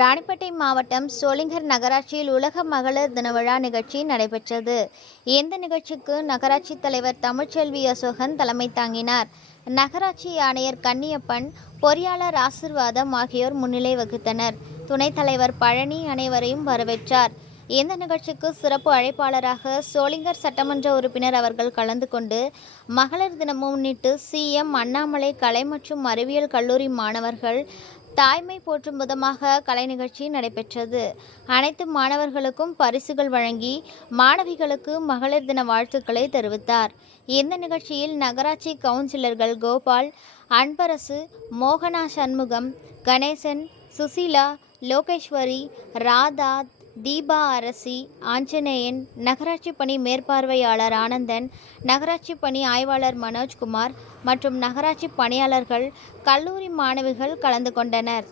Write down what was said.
ராணிப்பேட்டை மாவட்டம் சோளிங்கர் நகராட்சியில் உலக மகளிர் தின விழா நிகழ்ச்சி நடைபெற்றது. இந்த நிகழ்ச்சிக்கு நகராட்சி தலைவர் தமிழ்ச்செல்வி அசோகன் தலைமை தாங்கினார். நகராட்சி ஆணையர் கன்னியப்பன் பொறியாளர் ஆசிர்வாதம் ஆகியோர் முன்னிலை வகித்தனர். துணைத் தலைவர் பழனி அனைவரையும் வரவேற்றார். இந்த நிகழ்ச்சிக்கு சிறப்பு அழைப்பாளராக சோளிங்கர் சட்டமன்ற உறுப்பினர் அவர்கள் கலந்து கொண்டு மகளிர் தினம் முன்னிட்டு சிஎம் அண்ணாமலை கலை மற்றும் அறிவியல் கல்லூரி மாணவர்கள் தாய்மை போற்றும் விதமாக கலை நிகழ்ச்சி நடைபெற்றது. அனைத்து மாணவர்களுக்கும் பரிசுகள் வழங்கி மாணவிகளுக்கு மகளிர் தின வாழ்த்துக்களை தெரிவித்தார். இந்த நிகழ்ச்சியில் நகராட்சி கவுன்சிலர்கள் கோபால் அன்பரசு மோகனா சண்முகம் கணேசன் சுசீலா லோகேஸ்வரி ராதா தீபா அரசி ஆஞ்சநேயன் நகராட்சி பணி மேற்பார்வையாளர் ஆனந்தன் நகராட்சி பணி ஆய்வாளர் மனோஜ்குமார் மற்றும் நகராட்சி பணியாளர்கள் கல்லூரி மாணவிகள் கலந்து கொண்டனர்.